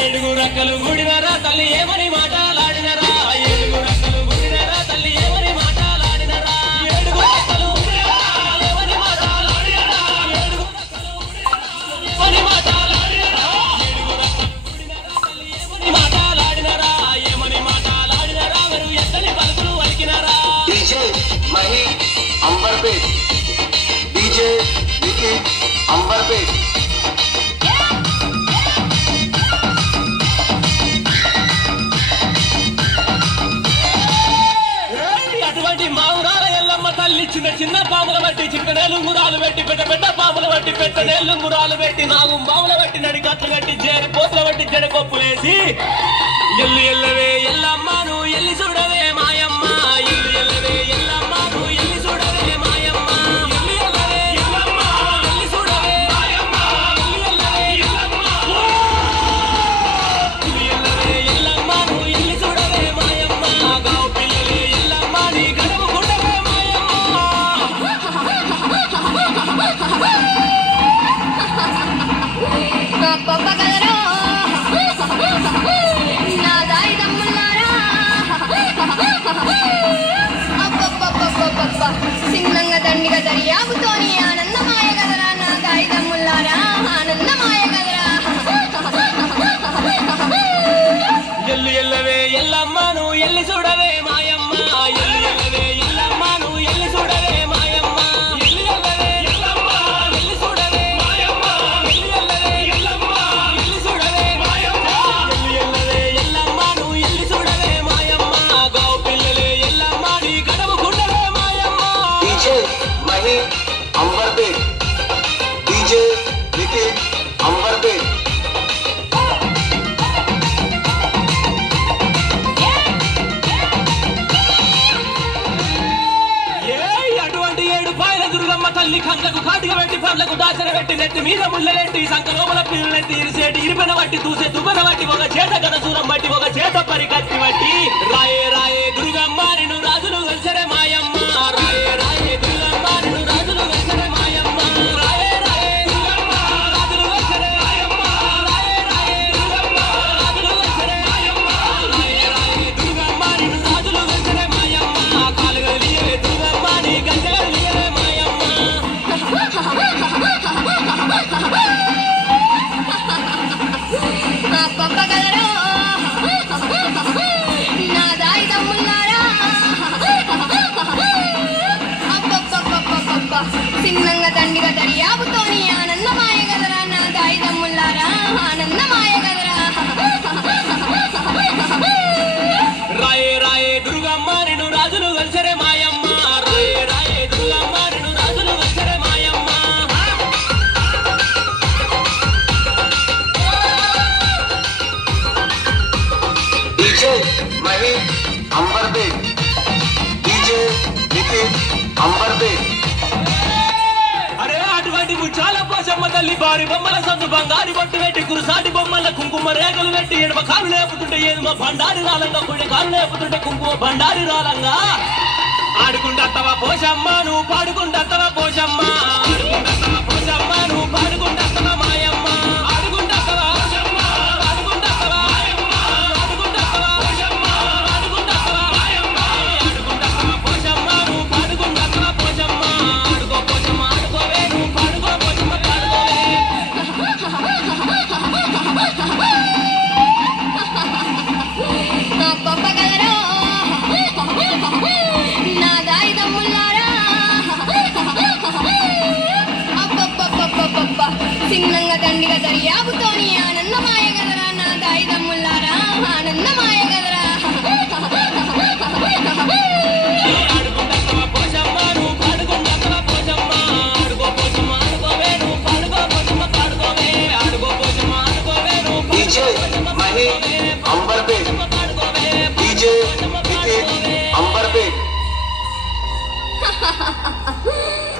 ఏడుగు రక్కలు గుడినరా తల్లి ఏమని మాటలాడినరా ఏడుగు రక్కలు గుడినరా తల్లి ఏమని మాటలాడినరా ఏడుగు రక్కలు ఏమని మాటలాడినరా ఏడుగు రక్కలు ఏమని మాటలాడినరా ఏడుగు రక్కలు గుడినరా తల్లి ఏమని మాటలాడినరా ఏమని మాటలాడినరా వెరు ఎత్తని పలుకులు వలికినరా डीजे मही अंबरपेट डीजे विकी अंबरपेट చిన్న చిన్న పాముల బట్టి చిక్కనేలు మురాలు పెట్టి పెద్ద పెద్ద పాముల బట్టి పెద్దనేళ్ళు మురాలు పెట్టి నాగు పాముల బట్టి నడికట్లు కట్టి చేరి పోతుల బట్టి జడకొప్పులేసి ఎల్లు ఎల్లవే ఎల్లమ్మను ఎల్లి చూడవే మాయమ్మ ఎల్లు ఎల్లవే ఎల్లమ్మను ఎల్లి చూడవే మాయమ్మ ఎల్లి ఎల్లవే ఎల్లమ్మ ఎల్లి చూడవే మాయమ్మ ఎల్లి ఎల్లవే ఎల్లమ్మ ఎల్లి ఎల్లవే ఎల్లమ్మను ఎల్లి చూడవే మాయమ్మ గావు పిల్లలే ఎల్లమ్మ నీ గడవ గుండవే సిన్నంగా దండిగా దర్యాబుతోని ఆనందమాయ గదరా నా దాయిదమ్ముల్లారా ఆనందమాయ గదరా ఎల్లు ఎల్లవే ఎల్లమ్మను ఎల్లి చూడవే మాయమ్మ ఎల్లు ఎల్లవే ఎల్లమ్మను ఎల్లి చూడవే మాయమ్మ ఎల్లు ఎల్లవే ఎల్లమ్మ ఎల్లి చూడవే మాయమ్మ ఎల్లు ఎల్లవే ఎల్లమ్మ ఎల్లి చూడవే మాయమ్మ ఎల్లు ఎల్లవే ఎల్లమ్మను ఎల్లి చూడవే మాయమ్మ గావు పిల్లలే ఎల్లమ్మ నీ గడవ గుండవే మాయమ్మ डीजे मही अंबरपेट डीजे विकी अंबरपेट అటువంటి ఏడు పాయల దుర్గమ్మ తల్లి కండ్లకు కాటిగా పెట్టి పండ్లకు దాచన పెట్టి నెట్టి మీద ముళ్ళెట్టి సంకలోమల పిల్లలెట్టి ఇరిసేటి ఇరిపెన బట్టి దూసే దుబ్బన బట్టి ఒక చేత గదసూరం బట్టి ఒక చేత పరికత్తి బట్టి రాయే రాయే దుర్గమ్మ నిన్ను రాజులు కలిసరే మాయమ్మ రాయే రాయే దుర్గమ్మ నిన్ను రాజులు కలిసరే మాయమ్మ రాయే రాయే దుర్గమ్మ రాజులు కలిసరే మాయమ్మ రాయే రాయే దుర్గమ్మ రాజులు కలిసరే మాయమ్మ రాయే రాయే దుర్గమ్మ నిన్ను రాజులు కలిసరే మాయమ్మ కాలుగలు లియలే దుర్గమ్మ నీ గంటలు లియలే మాయమ్మ పప్పగలరో నా దాయిదమ్ముల్లారా అబ్బబ్బబ్బబ్బబ్బ సిన్నంగా దండిగా దర్యాబుతోని ఆనందమాయ గదరా నా దాయిదమ్ముల్లారా ఆనందమాయ గదరా రాయే రాయే దుర్గమ్మ నిన్ను రాజులు కలిసరే మాయమ్మ రాయే రాయే దుర్గమ్మ నిన్ను రాజులు కలిసరే మాయమ్మ डीजे मही अंबरपेट डीजे विकी अंबरपेट అరే అటువంటి ముచ్చాల పోసమ్మ తల్లి బారి బొమ్మల సందు బంగారి బొట్టు పెట్టి కురుసాటి బొమ్మల కుంకుమ రేఖలు పెట్టి ఎడమ కాలు లేపుతుంటే ఏది మా బండారి రాలంగా కుడి కాలు లేపుతుంటే కుంకుమ బండారి రాలంగా ఆడుకుంటా పోషమ్మ నువ్వు పాడుకుంటా పోషమ్మ ఆడుకుంటా